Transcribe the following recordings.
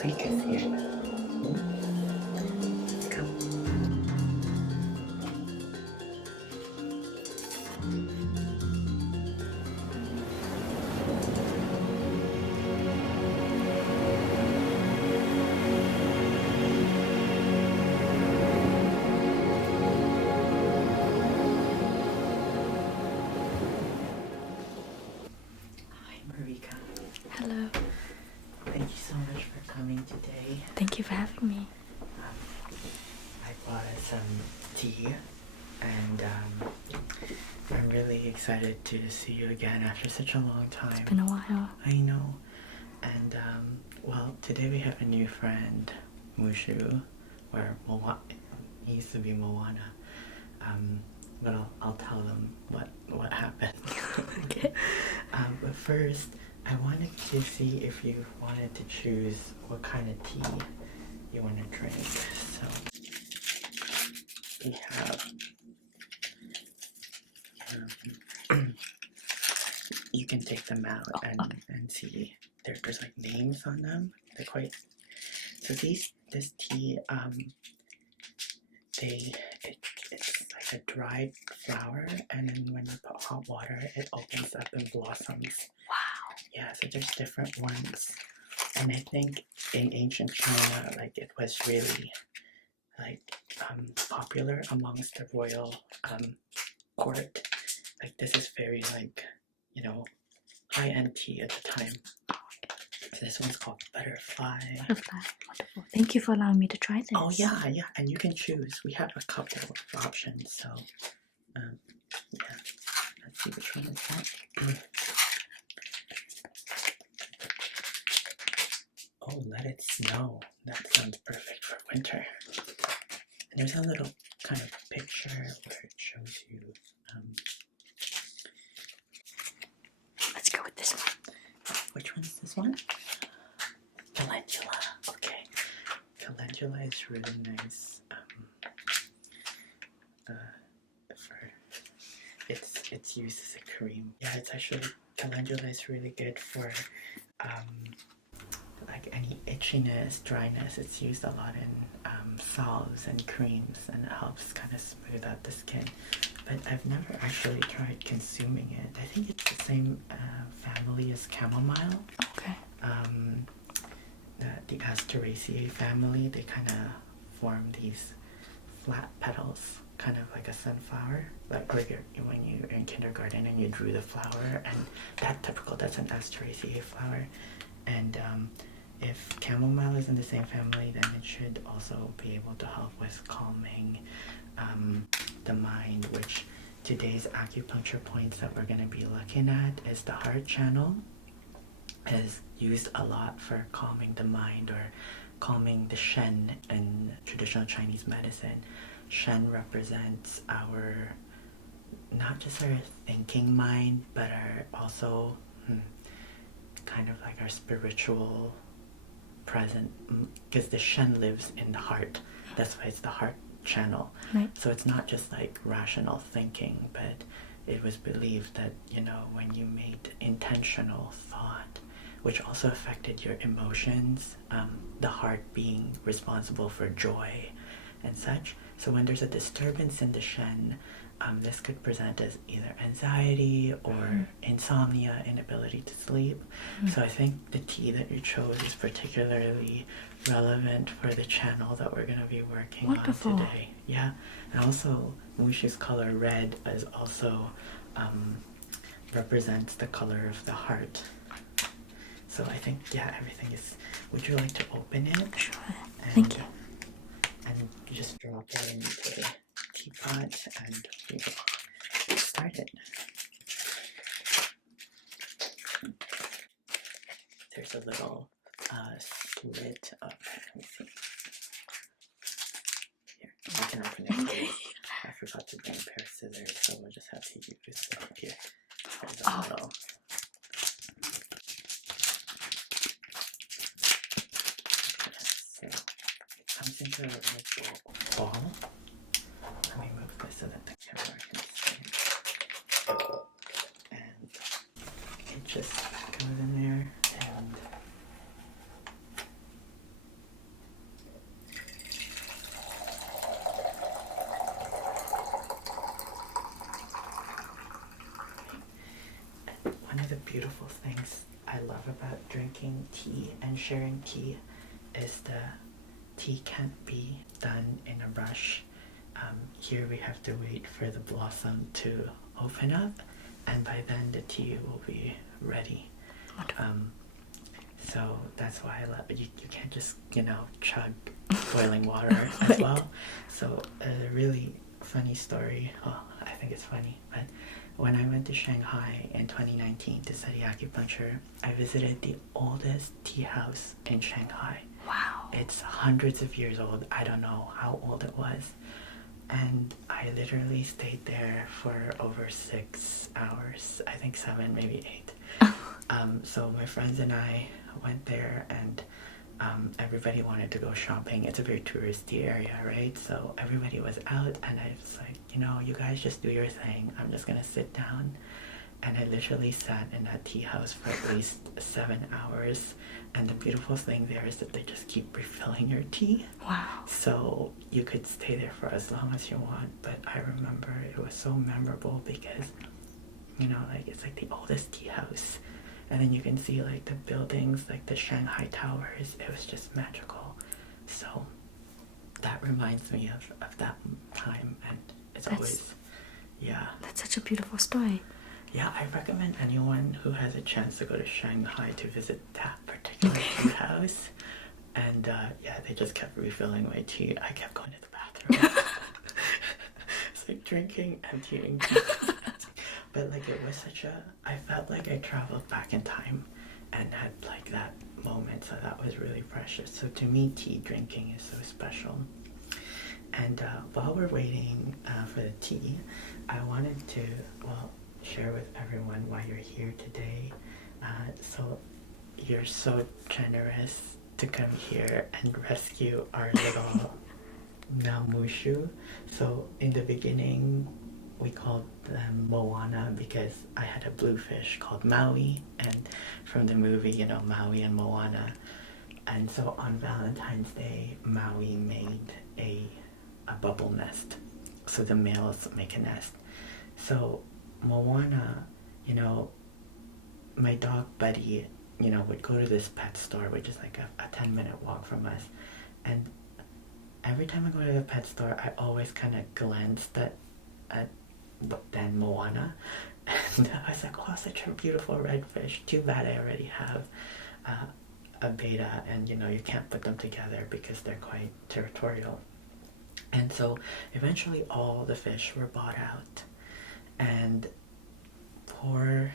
Focus here. Come. Hi, Marika. Hello. Thank you so much for coming today. Thank you for having me. I bought us some tea, and I'm really excited to see you again after such a long time. It's been a while. I know. And well, today we have a new friend, Mushu, or he used to be Moana. But I'll tell them what happened. Okay. But first, I wanted to see if you wanted to choose what kind of tea you want to drink. So we have. You can take them out and see. There's like names on them. They're quite. So this tea it's like a dried flower, and then when you put hot water, it opens up and blossoms. Wow. Yeah, so there's different ones, and I think in ancient China, like it was really like popular amongst the royal court. Like this is very like high-end tea at the time. So this one's called Butterfly. Butterfly. Wonderful. Thank you for allowing me to try this. Oh yeah, and you can choose. We have a couple of options, so yeah. Let's see which one is that. Oh, Let It Snow. That sounds perfect for winter. And there's a little kind of picture where it shows you. Let's go with this one. Which one's this one? Calendula. Okay. Calendula is really nice. It's used as a cream. Yeah, it's actually calendula is really good for like any itchiness, dryness. It's used a lot in salves and creams, and it helps kind of smooth out the skin. But I've never actually tried consuming it. I think it's the same family as chamomile. Okay. The Asteraceae family, they kind of form these flat petals, kind of like a sunflower, like when you're in kindergarten and you drew the flower, and that's an Asteraceae flower. And if chamomile is in the same family, then it should also be able to help with calming the mind, which today's acupuncture points that we're going to be looking at is the heart channel. Is used a lot for calming the mind or calming the Shen in traditional Chinese medicine. Shen represents not just our thinking mind, but our also kind of like our spiritual present, because the Shen lives in the heart. That's why it's the heart channel. Right. So it's not just like rational thinking, but it was believed that, when you made intentional thought, which also affected your emotions, the heart being responsible for joy and such. So when there's a disturbance in the Shen, this could present as either anxiety or insomnia, inability to sleep. So I think the tea that you chose is particularly relevant for the channel that we're going to be working Wonderful. on today. Yeah, and also Mushu's color red is also represents the color of the heart. So I think, everything is... Would you like to open it? Sure. Thank you. And you just drop it into the teapot and we will get started. There's a little slit of... Let me see. Here, I can open it. Okay. I forgot to bring a pair of scissors, so we'll just have to use this here. There's a little... So it comes into a little ball. Let me move this so that the camera can see. And it just goes in there, and love about drinking tea and sharing tea is the tea can't be done in a rush. Here we have to wait for the blossom to open up, and by then the tea will be ready. So that's why I love it. You can't just, chug boiling water as well. So a really funny story. Oh, I think it's funny, but when I went to Shanghai in 2019 to study acupuncture, I visited the oldest tea house in Shanghai. Wow. It's hundreds of years old. I don't know how old it was. And I literally stayed there for over 6 hours. I think 7, maybe 8. So my friends and I went there, and everybody wanted to go shopping. It's a very touristy area, right? So everybody was out, and I was like, you guys just do your thing. I'm just gonna sit down. And I literally sat in that tea house for at least 7 hours. And the beautiful thing there is that they just keep refilling your tea. Wow. So you could stay there for as long as you want. But I remember it was so memorable because, it's like the oldest tea house. And then you can see like the buildings, like the Shanghai towers. It was just magical. So that reminds me of that time. And it's always, yeah. That's such a beautiful story. Yeah, I recommend anyone who has a chance to go to Shanghai to visit that particular tea house. And they just kept refilling my tea. I kept going to the bathroom. It's like drinking, emptying tea. But like it was I felt like I traveled back in time and had like that moment. So that was really precious. So to me, tea drinking is so special. And while we're waiting for the tea, I wanted to, share with everyone why you're here today. So you're so generous to come here and rescue our little Namushu. So in the beginning, we called them Moana because I had a blue fish called Maui, and from the movie, Maui and Moana. And so on Valentine's Day, Maui made a bubble nest. So the males make a nest. So Moana, my dog Buddy, would go to this pet store, which is like a 10-minute walk from us. And every time I go to the pet store, I always kind of glanced at then Moana. And I was like, oh, such a beautiful red fish. Too bad I already have a beta, and you can't put them together because they're quite territorial. And so eventually all the fish were bought out. And poor,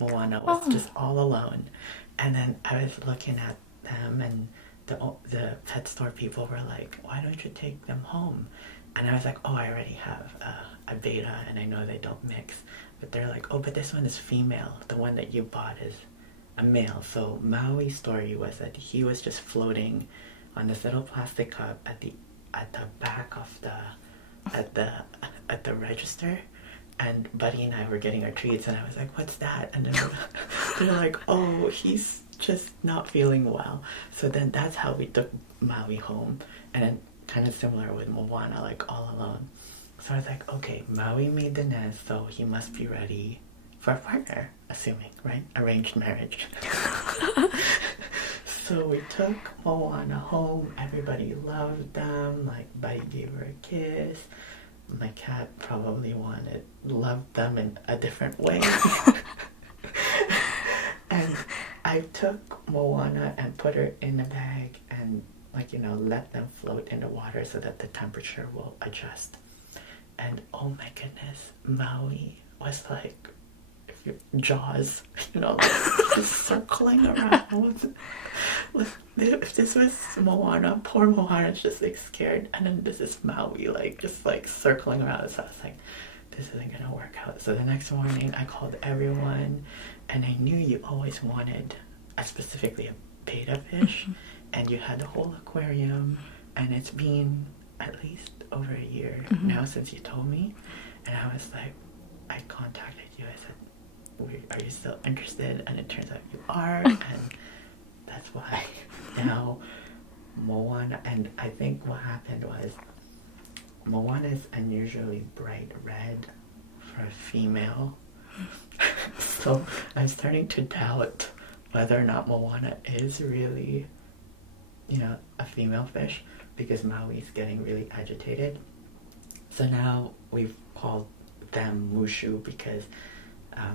Moana was just all alone. And then I was looking at them, and the pet store people were like, why don't you take them home? And I was like, oh, I already have a beta, and I know they don't mix. But they're like, oh, but this one is female. The one that you bought is a male. So Maui's story was that he was just floating on this little plastic cup at the back of the register. And Buddy and I were getting our treats, and I was like, what's that? And then they're like, oh, he's just not feeling well. So then that's how we took Maui home. And then kind of similar with Moana, like all alone. So I was like, okay, Maui made the nest, so he must be ready for a partner, assuming, right? Arranged marriage. So we took Moana home. Everybody loved them. Like, Buddy gave her a kiss. My cat probably loved them in a different way. And I took Moana and put her in a bag and let them float in the water so that the temperature will adjust. And oh my goodness, Maui was like Jaws, just circling around. If this was Moana, poor Moana's just scared, and then this is Maui just circling around. So I was like, this isn't gonna work out. So the next morning I called everyone, and I knew you always wanted specifically a beta fish, and you had the whole aquarium, and it's been at least over a year now since you told me. And I was like, I contacted you. I said, are you still interested? And it turns out you are. And that's why now Moana, and I think what happened was Moana is unusually bright red for a female. So I'm starting to doubt whether or not Moana is really, a female fish, because Maui's getting really agitated. So now we've called them Mushu because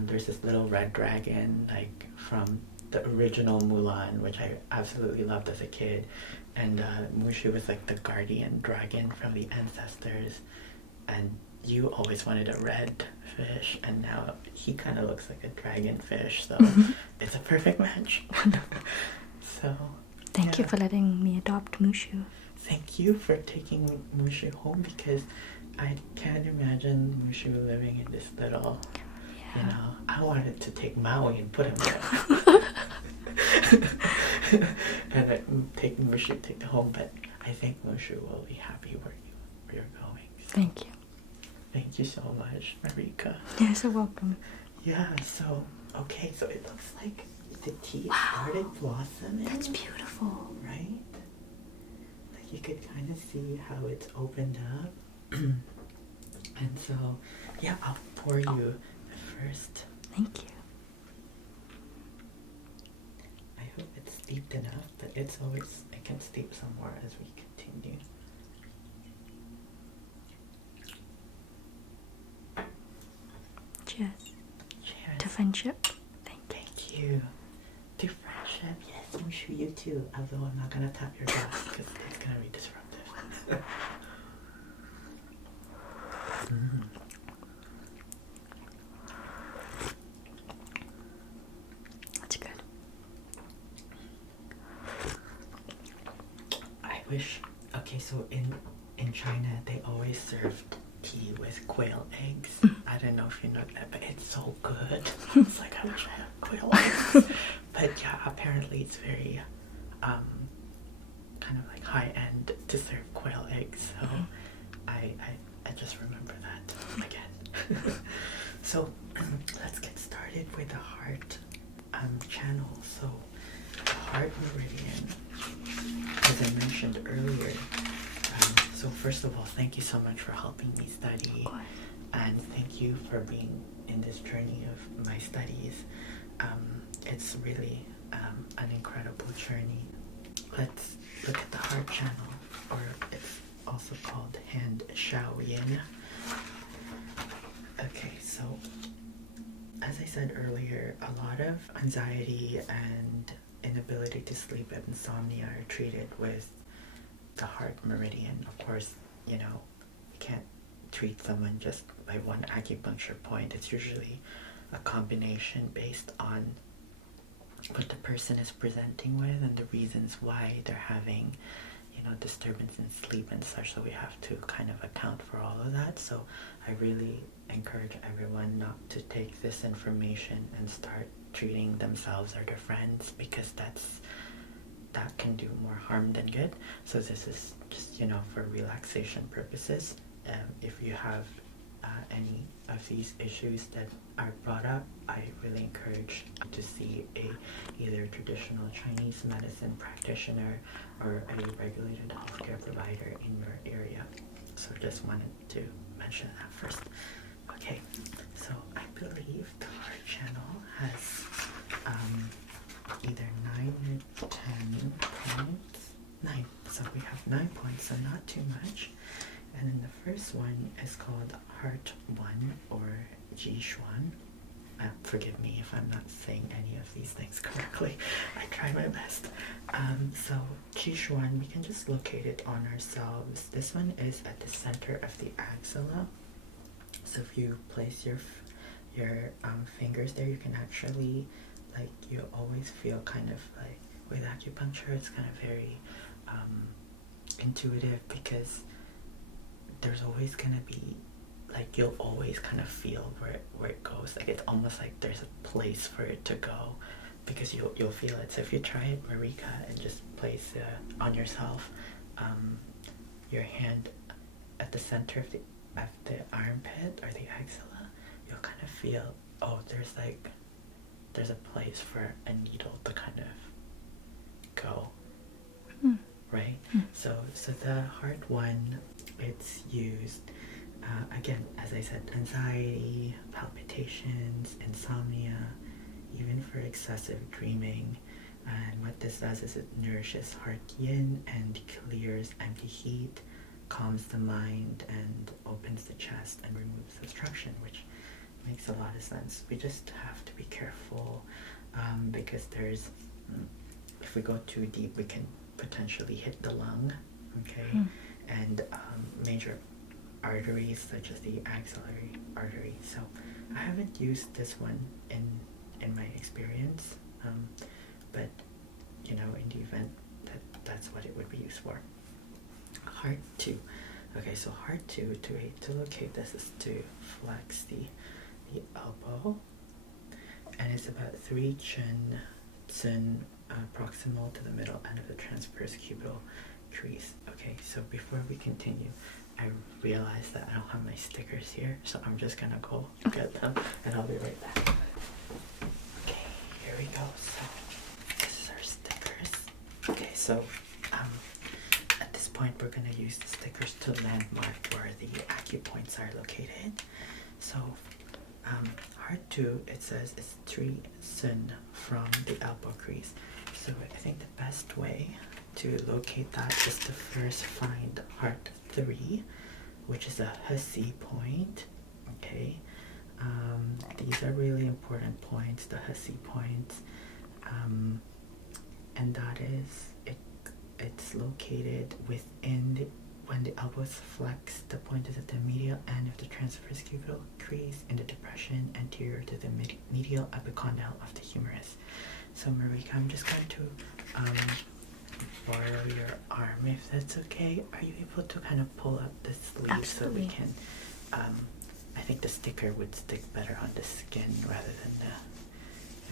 there's this little red dragon, like from the original Mulan, which I absolutely loved as a kid, and Mushu was like the guardian dragon from the ancestors, and you always wanted a red fish, and now he kind of looks like a dragon fish, so it's a perfect match. So Thank you for letting me adopt Mushu. thank you for taking Mushu home, because I can't imagine Mushu living in this little, I wanted to take Maui and put him there. And then take Mushu, take the home, but I think Mushu will be happy where you're going. So Thank you. thank you so much, Marika. You're so welcome. Yeah, so, okay, so it looks like the tea started blossoming. That's beautiful. Right? Like you could kind of see how it's opened up. And so, yeah, I'll pour you the first. Thank you. I hope it's steeped enough, but it can steep some more as we continue. Cheers. Cheers. To friendship. Thank you. To friendship. Yes, I'm sure you too. Although I'm not gonna tap your glass because it's gonna be disruptive. That's good. I wish. Okay, so in China they always served tea with quail eggs. I don't know if you know that, but it's so good. It's like I wish I had quail eggs. But yeah, apparently it's very kind of like high end to serve quail eggs. So I just remember that again. So let's get started with the heart channel. So heart meridian, as I mentioned earlier. So first of all, thank you so much for helping me study, and thank you for being in this journey of my studies. It's really an incredible journey. Let's look at the heart channel, or it's also called hand Shaoyin. Okay, so as I said earlier, a lot of anxiety and inability to sleep and insomnia are treated with the heart meridian. Of course, you can't treat someone just by one acupuncture point. It's usually a combination based on what the person is presenting with and the reasons why they're having, disturbance in sleep and such. So we have to kind of account for all of that. So I really encourage everyone not to take this information and start treating themselves or their friends, because that can do more harm than good. So this is just, for relaxation purposes. If you have any of these issues that are brought up, I really encourage you to see either traditional Chinese medicine practitioner or a regulated healthcare provider in your area. So just wanted to mention that first. Okay, so I believe the heart channel has either 9 or 10 points. 9. So we have 9 points, so not too much. And then the first one is called Heart 1 or Jishuan. Forgive me if I'm not saying any of these things correctly. I try my best. So Jishuan, we can just locate it on ourselves. This one is at the center of the axilla. So if you place your fingers there, you can actually, you always feel kind of like, with acupuncture, it's kind of very intuitive, because there's always gonna be, you'll always kind of feel where it goes. It's almost like there's a place for it to go, because you'll feel it. So if you try it, Marika, and just place on yourself your hand at the center of the armpit or the axilla, you'll kind of feel, there's a place for a needle to kind of go. Right? So the heart one, it's used, again, as I said, anxiety, palpitations, insomnia, even for excessive dreaming. And what this does is it nourishes heart yin and clears empty heat, calms the mind, and opens the chest and removes obstruction, which makes a lot of sense. We just have to be careful because there's, if we go too deep, we can potentially hit the lung, okay? And major arteries such as the axillary artery. So I haven't used this one in my experience, but you know, in the event that that's what it would be used for. Heart 2. Okay, so heart 2, to locate this is to flex the elbow, and it's about 3 chin proximal to the middle end of the transverse cubital crease. Okay, so before we continue, I realized that I don't have my stickers here, so I'm just gonna go get them and I'll be right back. Okay, here we go. So this is our stickers. Okay, so at this point we're gonna use the stickers to landmark where the acupoints are located. So heart 2, it says it's 3 sun from the elbow crease. So I think the best way to locate that is to first find heart 3, which is a hussy point. Okay, these are really important points, the hussy points, and that is it's located within the, when the elbow is flexed, the point is at the medial end of the transverse cubital crease in the depression anterior to the medial epicondyle of the humerus. So Marika, I'm just going to borrow your arm if that's okay. Are you able to kind of pull up the sleeve? Absolutely. So we can, I think the sticker would stick better on the skin rather than the,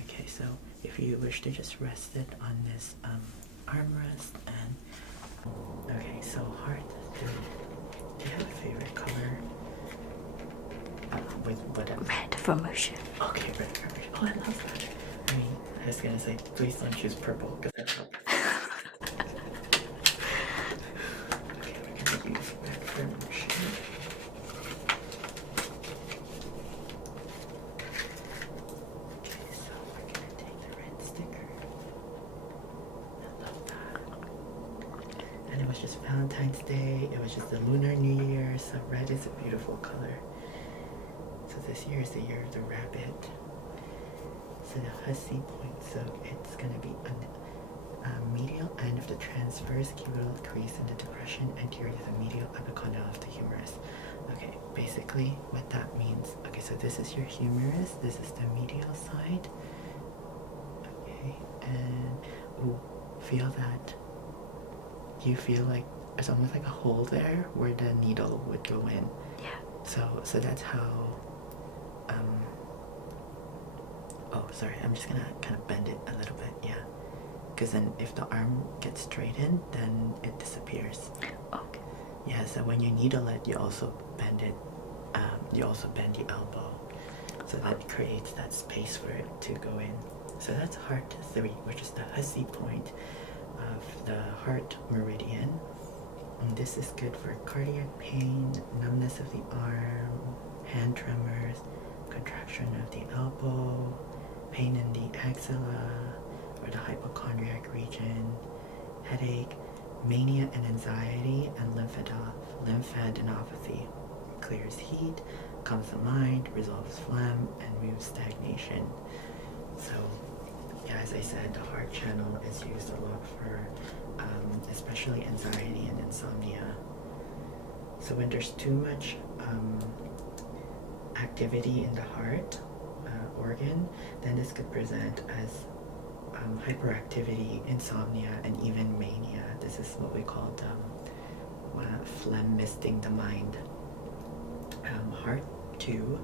okay, so if you wish to just rest it on this armrest, and okay, so heart 3, do you have a favorite color? With whatever. Red for motion. Okay, red for motion. Oh, I love that. I mean, I was gonna say, please don't choose purple, because that's not okay, we're gonna use red for motion. Okay, so we're gonna take the red sticker. I love that. And it was just Valentine's Day, it was just the Lunar New Year, so red is a beautiful color. So this year is the year of the rabbit. So the hussy point, so it's going to be on the medial end of the transverse cubital crease in the depression anterior to the medial epicondyle of the humerus. Okay, basically what that means, okay, so this is your humerus, this is the medial side. Okay, and ooh, feel that. You feel like there's almost like a hole there where the needle would go in. Yeah. So that's how, oh, sorry, I'm just gonna kind of bend it a little bit, yeah. Because then if the arm gets straightened, then it disappears. Okay. Yeah, so when you needle it, you also bend it, you also bend the elbow. So that creates that space for it to go in. So that's heart 3, which is the hussy point of the heart meridian. And this is good for cardiac pain, numbness of the arm, hand tremors, contraction of the elbow, pain in the axilla or the hypochondriac region, headache, mania and anxiety, and lymphadenopathy. Clears heat, calms the mind, resolves phlegm, and removes stagnation. So, yeah, as I said, the heart channel is used a lot for especially anxiety and insomnia. So when there's too much activity in the heart organ, then this could present as hyperactivity, insomnia, and even mania. This is what we call phlegm misting the mind. Heart 2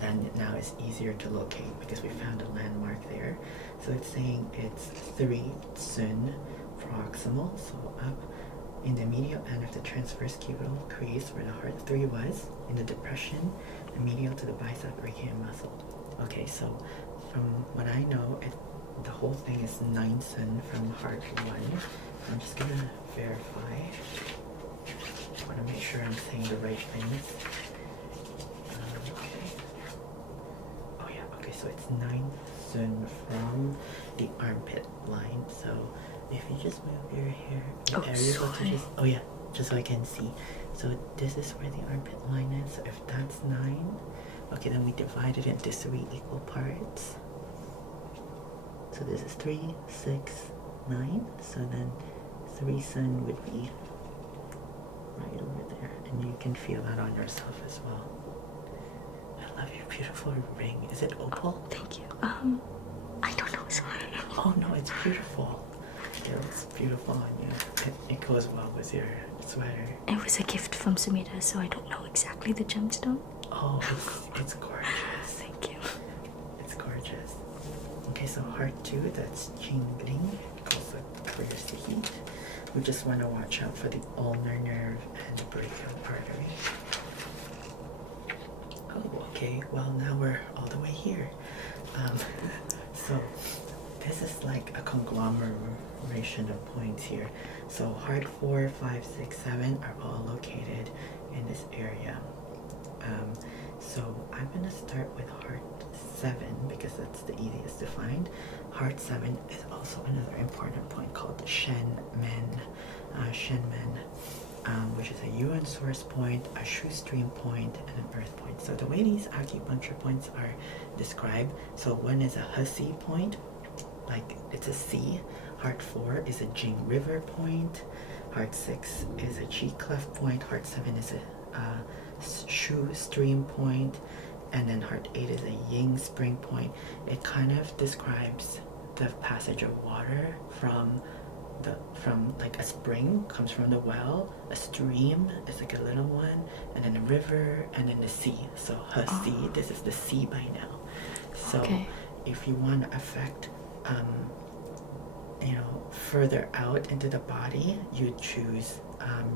then now is easier to locate because we found a landmark there. So it's saying it's 3 sun proximal, so up in the medial end of the transverse cubital crease where the heart 3 was, in the depression, the medial to the bicep brachial muscle. Okay, so from what I know, the whole thing is 9 sun from heart 1. I'm just gonna verify. I want to make sure I'm saying the right things. Okay. Oh yeah, okay, so it's 9 sun sun from the armpit line. So if you just move your hair, your area just so I can see. So this is where the armpit line is. So if that's 9, okay, then we divide it into 3 equal parts. So this is 3, 6, 9. So then 3 sun would be right over there, and you can feel that on yourself as well. I love your beautiful ring. Is it opal? Oh, thank you. I don't know, sorry. Oh no, it's beautiful. It looks beautiful on you. It goes well with your sweater. It was a gift from Sumida, so I don't know exactly the gemstone. Oh, it's gorgeous. Thank you. It's gorgeous. Okay, so heart 2, that's jingling. It goes clears the heat. We just want to watch out for the ulnar nerve and brachial artery. Oh, okay. Well, now we're all the way here. So this is like a conglomeration of points here. So heart 4, 5, 6, 7 are all located in this area. So I'm gonna start with heart 7 because that's the easiest to find. Heart 7 is also another important point called Shen Men, which is a yuan source point, a shoestring point, and an earth point. So the way these acupuncture points are described, so one is a Hussey point, like it's a C. Heart 4 is a Jing River point. Heart 6 is a Chi Clef point. Heart 7 is a Shu Stream point. And then heart 8 is a Ying Spring point. It kind of describes the passage of water from like a spring comes from the well, a stream is like a little one, and then a river, and then the sea. So Hussey, this is the sea by now. So if you want to affect further out into the body, you choose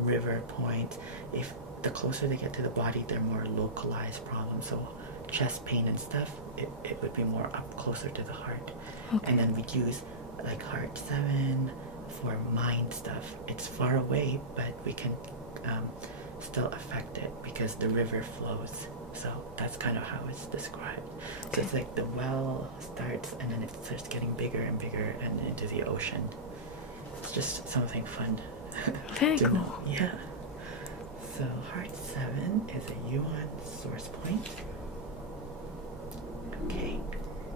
river point. If the closer they get to the body, they're more localized problems. So chest pain and stuff, it would be more up closer to the heart. And then we'd use like heart 7 for mind stuff. It's far away, but we can still affect it because the river flows. So that's kind of how it's described. So it's like the well starts and then it starts getting bigger and bigger and into the ocean. It's just something fun. Very to cool. know. Yeah. So heart 7 is a yuan source point. Okay.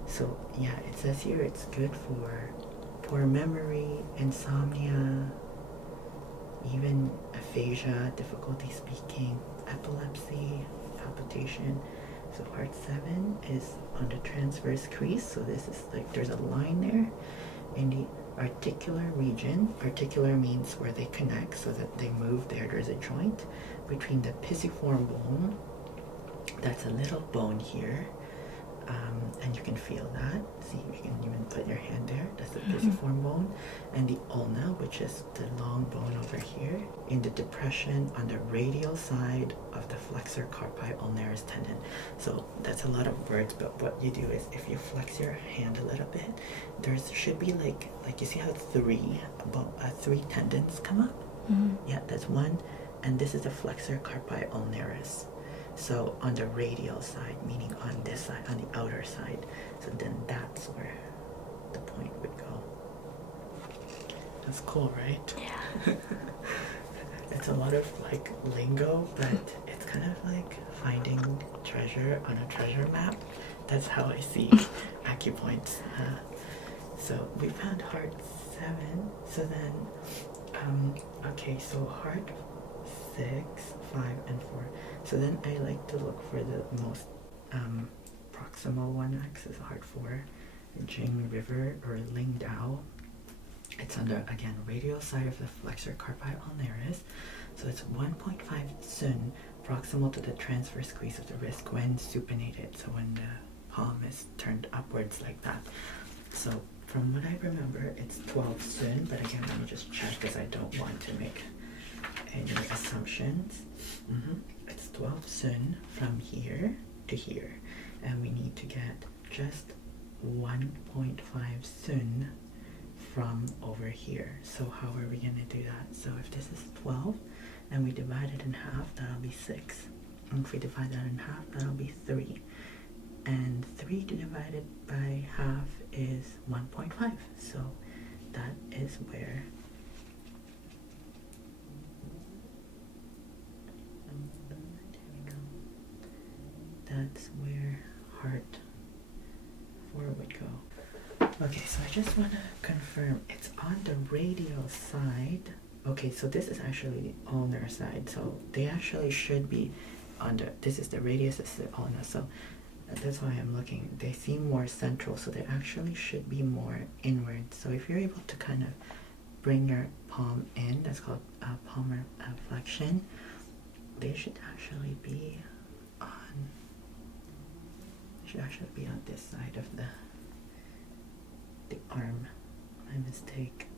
So yeah, it says here it's good for poor memory, insomnia, even aphasia, difficulty speaking, epilepsy, palpitation. So heart 7 is on the transverse crease. So this is like there's a line there in the articular region. Articular means where they connect so that they move there. There's a joint between the pisiform bone. That's a little bone here. And you can feel that. See, you can even put your hand there. That's the pisiform bone. And the ulna, which is the long bone over here, in the depression on the radial side of the flexor carpi ulnaris tendon. So that's a lot of words, but what you do is if you flex your hand a little bit, there should be like you see how three tendons come up? Yeah, that's one. And this is the flexor carpi ulnaris. So on the radial side, meaning on this side, on the outer side. So then that's where the point would go. That's cool, right? Yeah. It's a lot of like lingo, but it's kind of like finding treasure on a treasure map. That's how I see acupoints. So we found heart 7. So then, so heart 6, 5, and 4. So then I like to look for the most proximal one, axis heart 4, Jing River or Ling Dao. It's on the, again, radial side of the flexor carpi ulnaris. So it's 1.5 sun proximal to the transverse crease of the wrist when supinated. So when the palm is turned upwards like that. So from what I remember, it's 12 sun, but again, let me just check because I don't want to make any assumptions. It's 12 sun from here to here, and we need to get just 1.5 sun from over here. So how are we going to do that? So if this is 12 and we divide it in half, that'll be 6. And if we divide that in half, that'll be 3. And 3 divided by half is 1.5. So that is where that's where heart 4 would go. Okay, so I just want to confirm it's on the radial side. Okay, so this is actually the ulnar side, so they actually should be on the, this is the radius, this is the ulna, so that's why I'm looking. They seem more central, so they actually should be more inward. So if you're able to kind of bring your palm in, that's called palmar flexion, they should actually be on, this side of the arm. My mistake.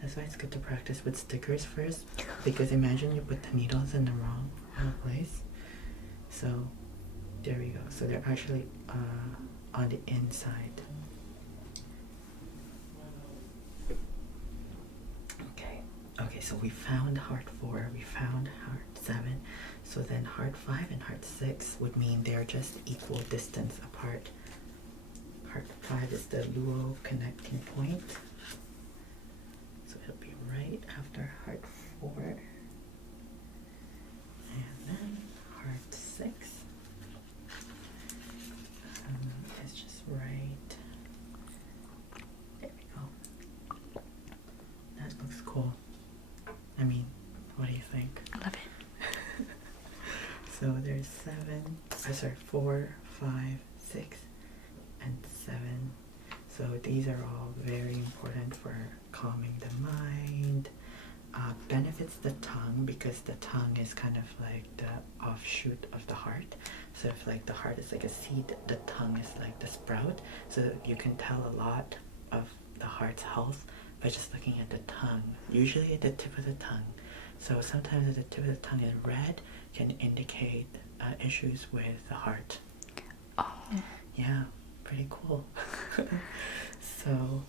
That's why it's good to practice with stickers first, because imagine you put the needles in the wrong place. So there we go. So they're actually on the inside. Okay, so we found heart 4, we found heart 7. So then heart 5 and heart 6 would mean they're just equal distance apart. Heart 5 is the luo connecting point. So it'll be right after heart 4. And then heart 6 is just right. There we go. That looks cool. I mean, what do you think? I love it. So there's 4, 5, 6, and 7. So these are all very important for calming the mind. Benefits the tongue, because the tongue is kind of like the offshoot of the heart. So if like the heart is like a seed, the tongue is like the sprout. So you can tell a lot of the heart's health by just looking at the tongue, usually at the tip of the tongue. So sometimes if the tip of the tongue is red, can indicate issues with the heart. Oh. Yeah, pretty cool. So,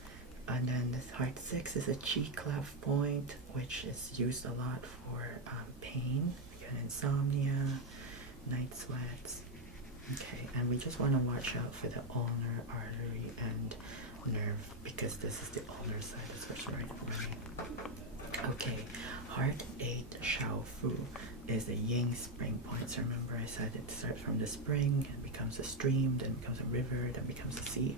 and then this heart 6 is a chi clef point, which is used a lot for pain, insomnia, night sweats. Okay, and we just want to watch out for the ulnar artery and nerve, because this is the ulnar side, especially right for me. Okay, heart 8 Shao Fu is the yin spring point. So remember I said it starts from the spring and becomes a stream, then becomes a river, then becomes a sea.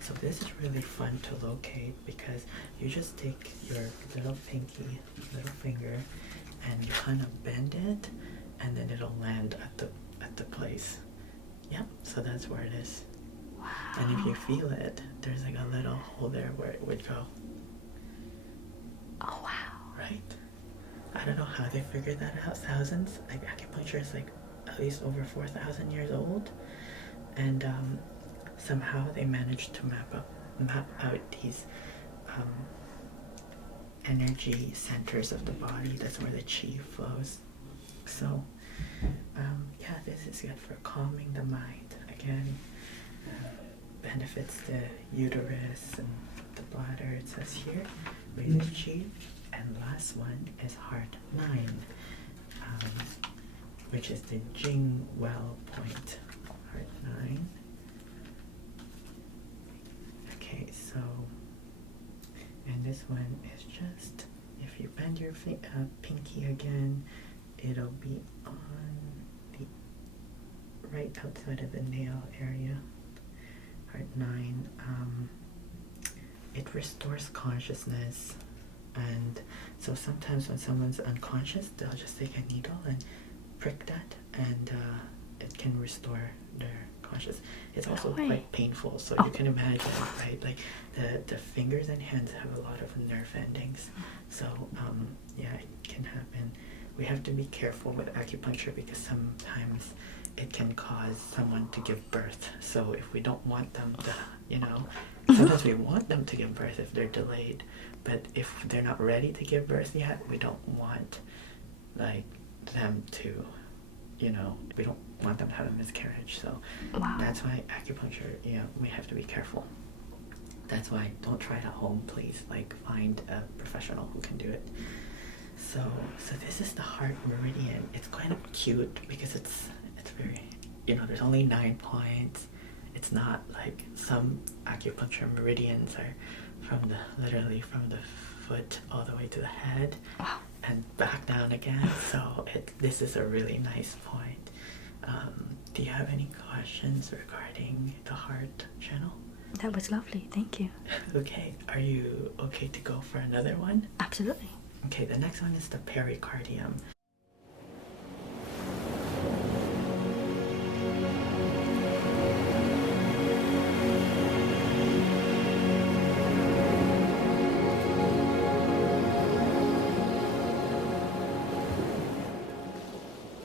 So this is really fun to locate, because you just take your little finger, and you kind of bend it, and then it'll land at the place. Yep, so that's where it is. Wow. And if you feel it, there's like a little hole there where it would go. Oh wow. Right? I don't know how they figured that out. Thousands. Like acupuncture is like at least over 4,000 years old, and somehow they managed to map out these energy centers of the body. That's where the chi flows. So yeah, this is good for calming the mind. Again, benefits the uterus and the bladder. It says here, raises chi. And last one is heart 9, which is the Jing Well point. Heart 9. Okay, so, and this one is just, if you bend your pinky again, it'll be on the right outside of the nail area. Heart 9. It restores consciousness. And so sometimes when someone's unconscious, they'll just take a needle and prick that, and it can restore their consciousness. It's also quite painful, so you can imagine, right? Like the fingers and hands have a lot of nerve endings. So yeah, it can happen. We have to be careful with acupuncture, because sometimes it can cause someone to give birth. So if we don't want them to, sometimes we want them to give birth if they're delayed. But if they're not ready to give birth yet, we don't want like them to, we don't want them to have a miscarriage. So that's why acupuncture, we have to be careful. That's why don't try it at home, please. Like find a professional who can do it. So this is the heart meridian. It's kind of cute because it's very, there's only 9 points. It's not like some acupuncture meridians are literally from the foot all the way to the head. Wow. And back down again. So this is a really nice point. Do you have any questions regarding the heart channel? That was lovely, thank you. Okay, are you okay to go for another one? Absolutely. Okay, the next one is the pericardium.